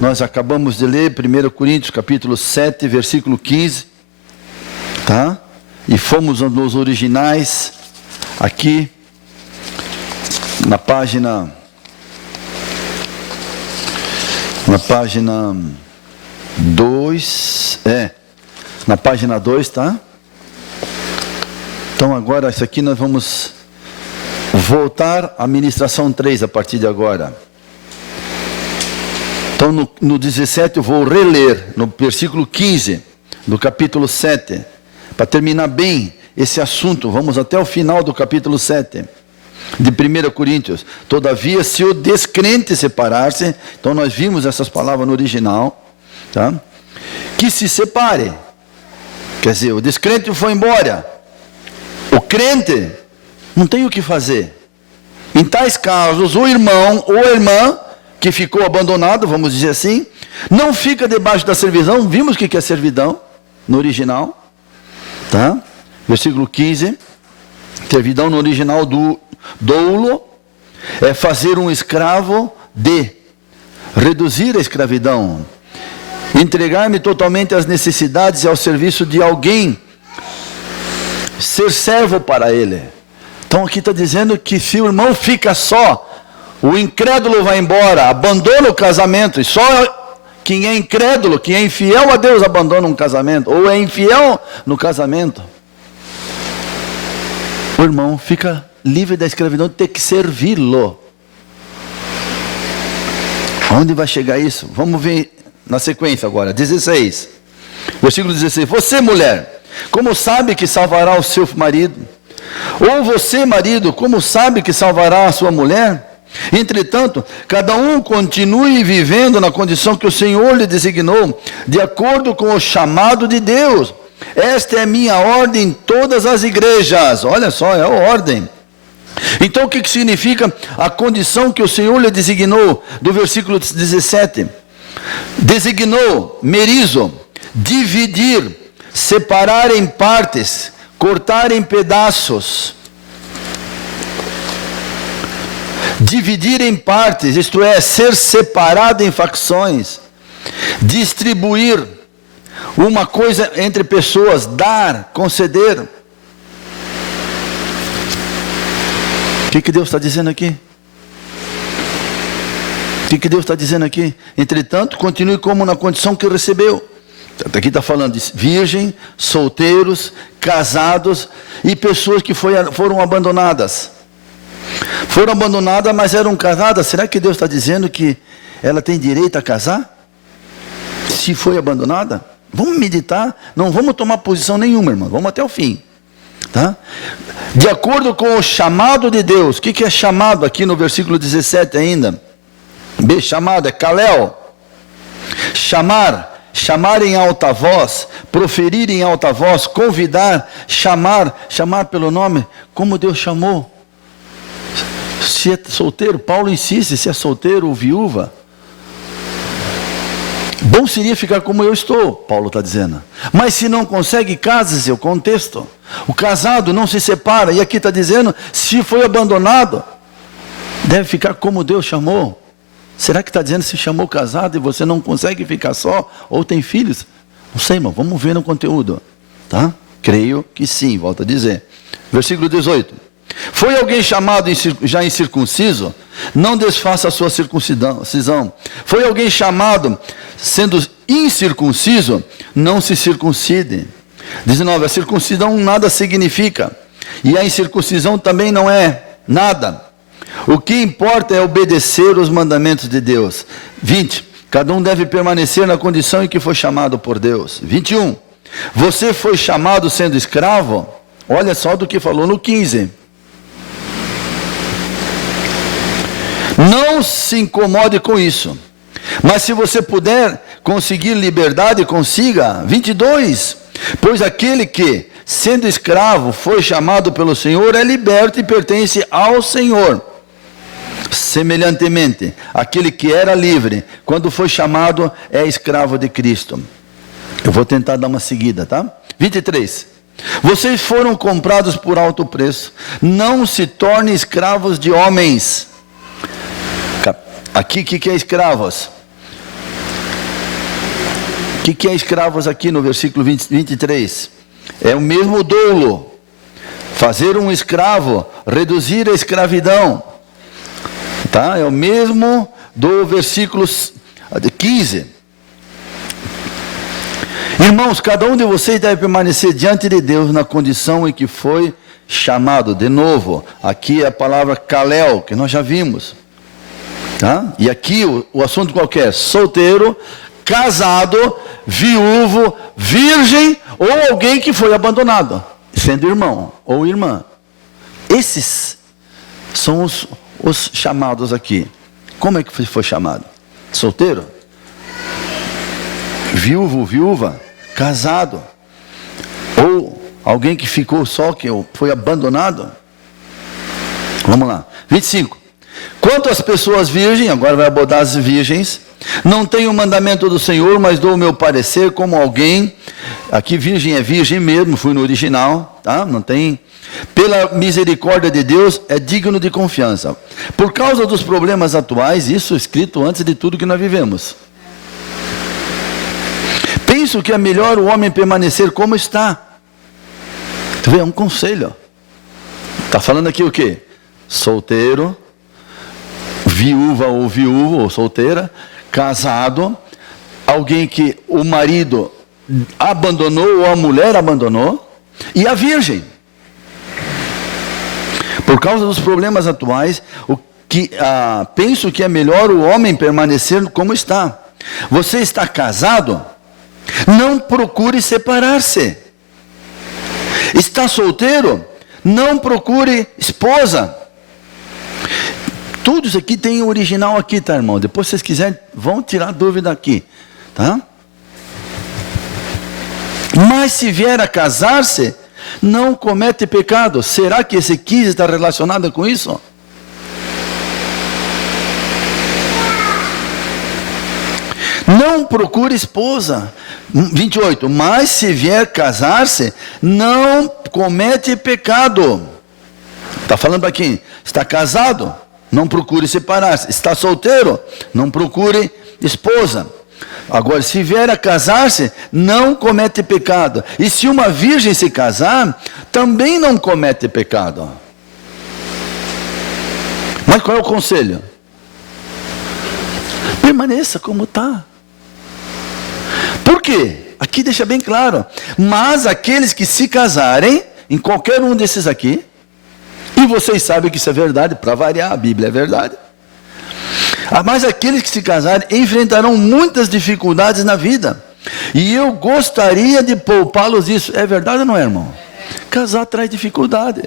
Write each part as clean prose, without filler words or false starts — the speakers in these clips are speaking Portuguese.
Nós acabamos de ler 1 Coríntios capítulo 7, versículo 15, tá? E fomos nos originais, aqui, na página 2, na página 2, tá? Então agora, isso aqui nós vamos voltar à ministração 3 a partir de agora. Então no 17 eu vou reler, no versículo 15, do capítulo 7, para terminar bem esse assunto. Vamos até o final do capítulo 7, de 1 Coríntios. Todavia, se o descrente separar-se, então nós vimos essas palavras no original, tá? Que se separe. Quer dizer, o descrente foi embora. O crente não tem o que fazer. Em tais casos, o irmão ou a irmã que ficou abandonado, vamos dizer assim, não fica debaixo da servidão. Vimos o que é servidão no original, tá? Versículo 15, servidão no original do doulo é fazer um escravo de, reduzir a escravidão, entregar-me totalmente às necessidades e ao serviço de alguém, ser servo para ele. Então aqui está dizendo que se o irmão fica só, o incrédulo vai embora, abandona o casamento, e só quem é incrédulo, quem é infiel a Deus abandona um casamento, ou é infiel no casamento. O irmão fica livre da escravidão de ter que servi-lo. Onde vai chegar isso? Vamos ver na sequência agora, 16, versículo 16. Você, mulher, como sabe que salvará o seu marido? Ou você, marido, como sabe que salvará a sua mulher? Entretanto, cada um continue vivendo na condição que o Senhor lhe designou, de acordo com o chamado de Deus. Esta é a minha ordem em todas as igrejas. Olha só, é a ordem. Então o que significa a condição que o Senhor lhe designou? Do versículo 17. Designou, merizo, dividir, separar em partes, cortar em pedaços. Dividir em partes, isto é, ser separado em facções. Distribuir uma coisa entre pessoas, dar, conceder. O que Deus está dizendo aqui? O que Deus está dizendo aqui? Entretanto, continue como na condição que recebeu. Aqui está falando de virgem, solteiros, casados e pessoas que foram abandonadas. Foram abandonadas, mas eram casadas. Será que Deus está dizendo que ela tem direito a casar? Se foi abandonada? Vamos meditar, não vamos tomar posição nenhuma, irmão. Vamos até o fim, tá? De acordo com o chamado de Deus. O que é chamado aqui no versículo 17 ainda? B, chamado é kalel. Chamar em alta voz, proferir em alta voz, convidar, chamar pelo nome, como Deus chamou. Se é solteiro, Paulo insiste, se é solteiro ou viúva, bom seria ficar como eu estou, Paulo está dizendo. Mas se não consegue, case-se, o contexto. O casado não se separa, e aqui está dizendo, se foi abandonado, deve ficar como Deus chamou. Será que está dizendo se chamou casado e você não consegue ficar só, ou tem filhos? Não sei, irmão, vamos ver no conteúdo, tá? Creio que sim, volto a dizer. Versículo 18. Foi alguém chamado já incircunciso? Não desfaça a sua circuncisão. Foi alguém chamado sendo incircunciso? Não se circuncide. 19. A circuncisão nada significa. E a incircuncisão também não é nada. O que importa é obedecer os mandamentos de Deus. 20. Cada um deve permanecer na condição em que foi chamado por Deus. 21. Você foi chamado sendo escravo? Olha só do que falou no 15. Não se incomode com isso. Mas se você puder conseguir liberdade, consiga. 22. Pois aquele que, sendo escravo, foi chamado pelo Senhor, é liberto e pertence ao Senhor. Semelhantemente, aquele que era livre, quando foi chamado, é escravo de Cristo. Eu vou tentar dar uma seguida, tá? 23. Vocês foram comprados por alto preço. Não se tornem escravos de homens. Aqui, o que é escravos? que é escravos aqui no versículo 23? É o mesmo dolo. Fazer um escravo, reduzir a escravidão. Tá? É o mesmo do versículo 15. Irmãos, cada um de vocês deve permanecer diante de Deus na condição em que foi chamado. De novo, aqui é a palavra kalel, que nós já vimos. Tá? E aqui o assunto qualquer: solteiro, casado, viúvo, virgem ou alguém que foi abandonado, sendo irmão ou irmã. Esses são os chamados aqui. Como é que foi chamado? Solteiro, viúvo, viúva, casado, ou alguém que ficou só, que foi abandonado. Vamos lá, 25. Quanto às pessoas virgens, agora vai abordar as virgens, não tenho o mandamento do Senhor, mas dou o meu parecer como alguém, aqui virgem é virgem mesmo, fui no original, tá? Não tem, pela misericórdia de Deus, é digno de confiança. Por causa dos problemas atuais, isso escrito antes de tudo que nós vivemos. Penso que é melhor o homem permanecer como está. Tu vê, é um conselho. Está falando aqui o quê? Solteiro, viúva ou viúvo, ou solteira, casado, alguém que o marido abandonou ou a mulher abandonou, e a virgem. Por causa dos problemas atuais, penso que é melhor o homem permanecer como está. Você está casado? Não procure separar-se. Está solteiro? Não procure esposa. Tudo isso aqui tem o original aqui, tá, irmão? Depois, se vocês quiserem, vão tirar dúvida aqui, tá? Mas se vier a casar-se, não comete pecado. Será que esse 15 está relacionado com isso? Não procure esposa. 28. Mas se vier casar-se, não comete pecado. Está falando para quem? Está casado? Não procure separar-se. Está solteiro? Não procure esposa. Agora, se vier a casar-se, não comete pecado. E se uma virgem se casar, também não comete pecado. Mas qual é o conselho? Permaneça como está. Por quê? Aqui deixa bem claro. Mas aqueles que se casarem, em qualquer um desses aqui, e vocês sabem que isso é verdade, para variar, a Bíblia é verdade. Mas aqueles que se casarem enfrentarão muitas dificuldades na vida. E eu gostaria de poupá-los disso. É verdade ou não é, irmão? Casar traz dificuldade.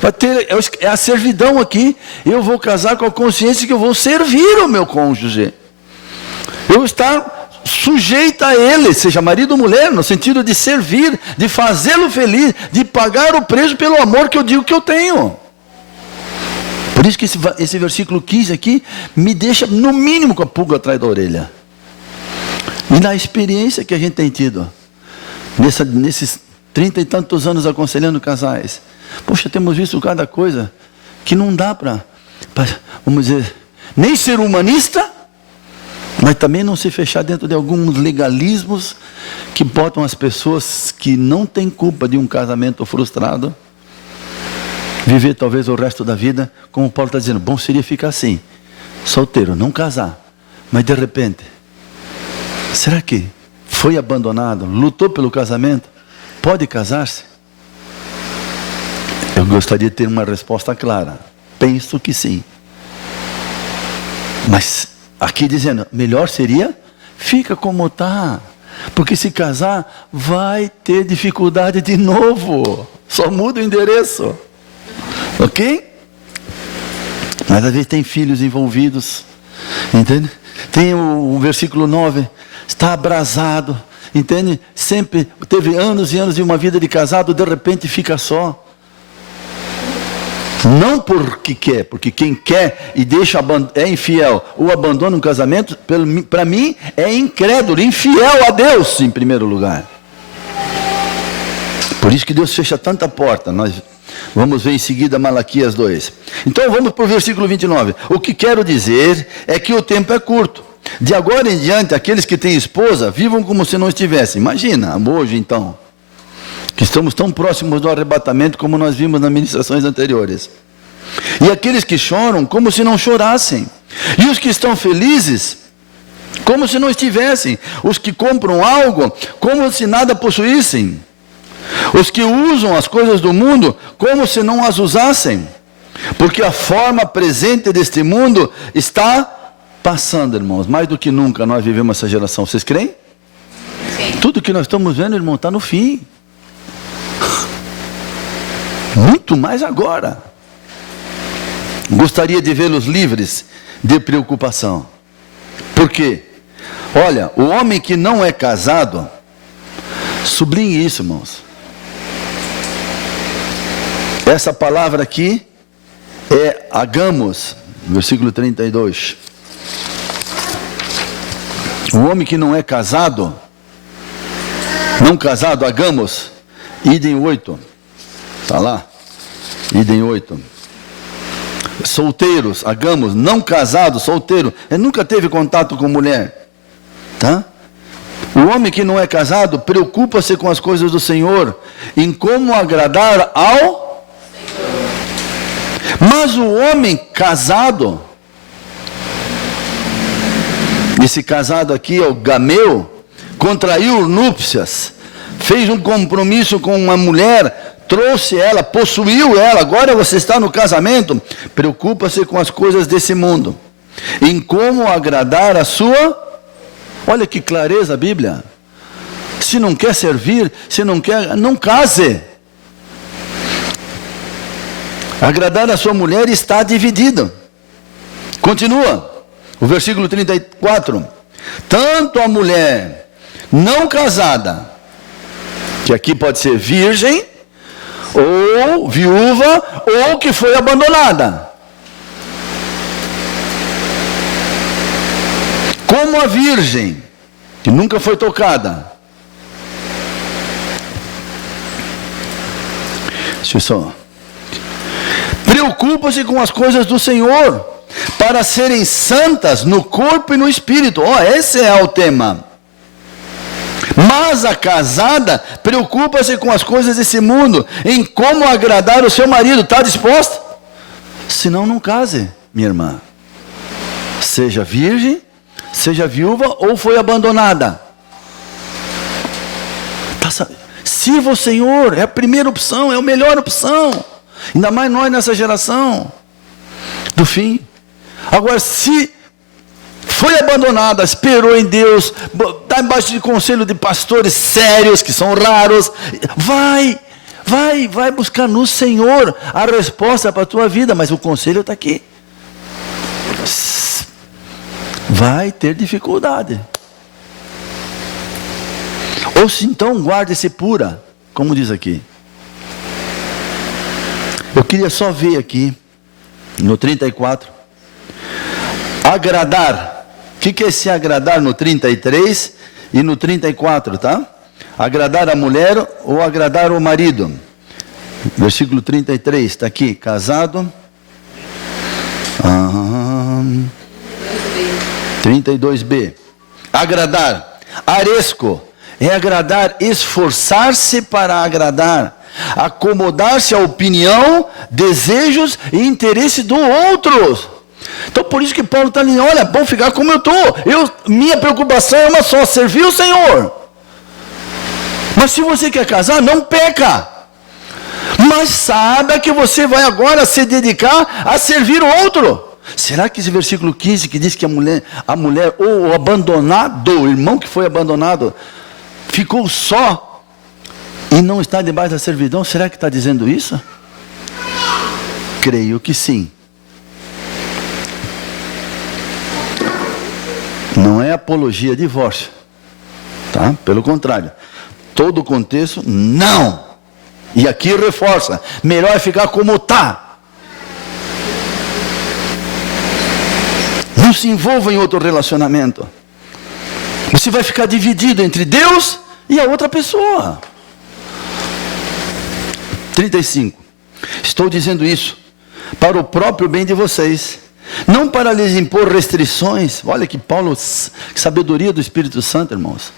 Vai ter, é a servidão aqui. Eu vou casar com a consciência que eu vou servir o meu cônjuge. Eu estar sujeita a ele, seja marido ou mulher, no sentido de servir, de fazê-lo feliz, de pagar o preço pelo amor que eu digo que eu tenho. Por isso que esse versículo 15 aqui me deixa no mínimo com a pulga atrás da orelha. E na experiência que a gente tem tido, nesses 30 e tantos anos aconselhando casais, poxa, temos visto cada coisa que não dá para, vamos dizer, nem ser humanista, mas também não se fechar dentro de alguns legalismos que botam as pessoas que não têm culpa de um casamento frustrado, viver talvez o resto da vida, como Paulo está dizendo, bom seria ficar assim, solteiro, não casar, mas de repente, será que foi abandonado, lutou pelo casamento, pode casar-se? Eu gostaria de ter uma resposta clara, penso que sim, mas aqui dizendo, melhor seria, fica como está, porque se casar, vai ter dificuldade de novo, só muda o endereço, ok? Mas às vezes tem filhos envolvidos, entende? Tem o versículo 9, está abrasado, entende? Sempre teve anos e anos de uma vida de casado, de repente fica só. Não porque quer, porque quem quer e é infiel ou abandona um casamento, para mim é incrédulo, infiel a Deus em primeiro lugar. Por isso que Deus fecha tanta porta. Nós vamos ver em seguida Malaquias 2. Então vamos para o versículo 29. O que quero dizer é que o tempo é curto. De agora em diante, aqueles que têm esposa, vivam como se não estivessem. Imagina, hoje então, que estamos tão próximos do arrebatamento como nós vimos nas ministrações anteriores. E aqueles que choram, como se não chorassem. E os que estão felizes, como se não estivessem. Os que compram algo, como se nada possuíssem. Os que usam as coisas do mundo, como se não as usassem. Porque a forma presente deste mundo está passando, irmãos. Mais do que nunca nós vivemos essa geração. Vocês creem? Sim. Tudo que nós estamos vendo, irmão, está no fim. Muito mais agora. Gostaria de vê-los livres de preocupação. Por quê? Olha, o homem que não é casado, sublinhe isso, irmãos. Essa palavra aqui é agamos, versículo 32. O homem que não é casado, não casado, agamos, idem 8. Está lá, idem 8. Solteiros, agamos, não casado, solteiro. Ele nunca teve contato com mulher. Tá? O homem que não é casado preocupa-se com as coisas do Senhor, em como agradar ao Senhor. Mas o homem casado, esse casado aqui é o gameu, contraiu núpcias, fez um compromisso com uma mulher, trouxe ela, possuiu ela, agora você está no casamento, preocupa-se com as coisas desse mundo, em como agradar a sua... Olha que clareza a Bíblia. Se não quer servir, se não quer, não case. Agradar a sua mulher está dividido. Continua. O versículo 34. Tanto a mulher não casada, que aqui pode ser virgem, ou viúva, ou que foi abandonada, como a virgem, que nunca foi tocada. Preocupa-se com as coisas do Senhor, para serem santas no corpo e no espírito. Esse é o tema. Mas a casada preocupa-se com as coisas desse mundo, em como agradar o seu marido. Está disposta? Senão não case, minha irmã. Seja virgem, seja viúva ou foi abandonada. Sirva o Senhor, é a primeira opção, é a melhor opção. Ainda mais nós nessa geração do fim. Agora, se foi abandonada, esperou em Deus, está embaixo de conselho de pastores sérios, que são raros, vai buscar no Senhor a resposta para a tua vida, mas o conselho está aqui. Vai ter dificuldade. Ou se então guarde-se pura, como diz aqui. Eu queria só ver aqui, no 34, agradar. O que é esse agradar no 33 e no 34, tá? Agradar a mulher ou agradar o marido. Versículo 33, está aqui, casado. 32b. Agradar. Aresco. É agradar, esforçar-se para agradar. Acomodar-se à opinião, desejos e interesse do outro. Então por isso que Paulo está ali, olha, bom ficar como eu estou. Minha preocupação é uma só, servir o Senhor. Mas se você quer casar, não peca. Mas saiba que você vai agora se dedicar a servir o outro. Será que esse versículo 15 que diz que a mulher ou o abandonado, o irmão que foi abandonado, ficou só e não está debaixo da servidão, será que está dizendo isso? Creio que sim. Não é apologia a divórcio, tá? Pelo contrário, todo o contexto, não. E aqui reforça, melhor é ficar como está. Não se envolva em outro relacionamento. Você vai ficar dividido entre Deus e a outra pessoa. 35. Estou dizendo isso para o próprio bem de vocês, Não para lhes impor restrições. Olha que Paulo, que sabedoria do Espírito Santo, irmãos.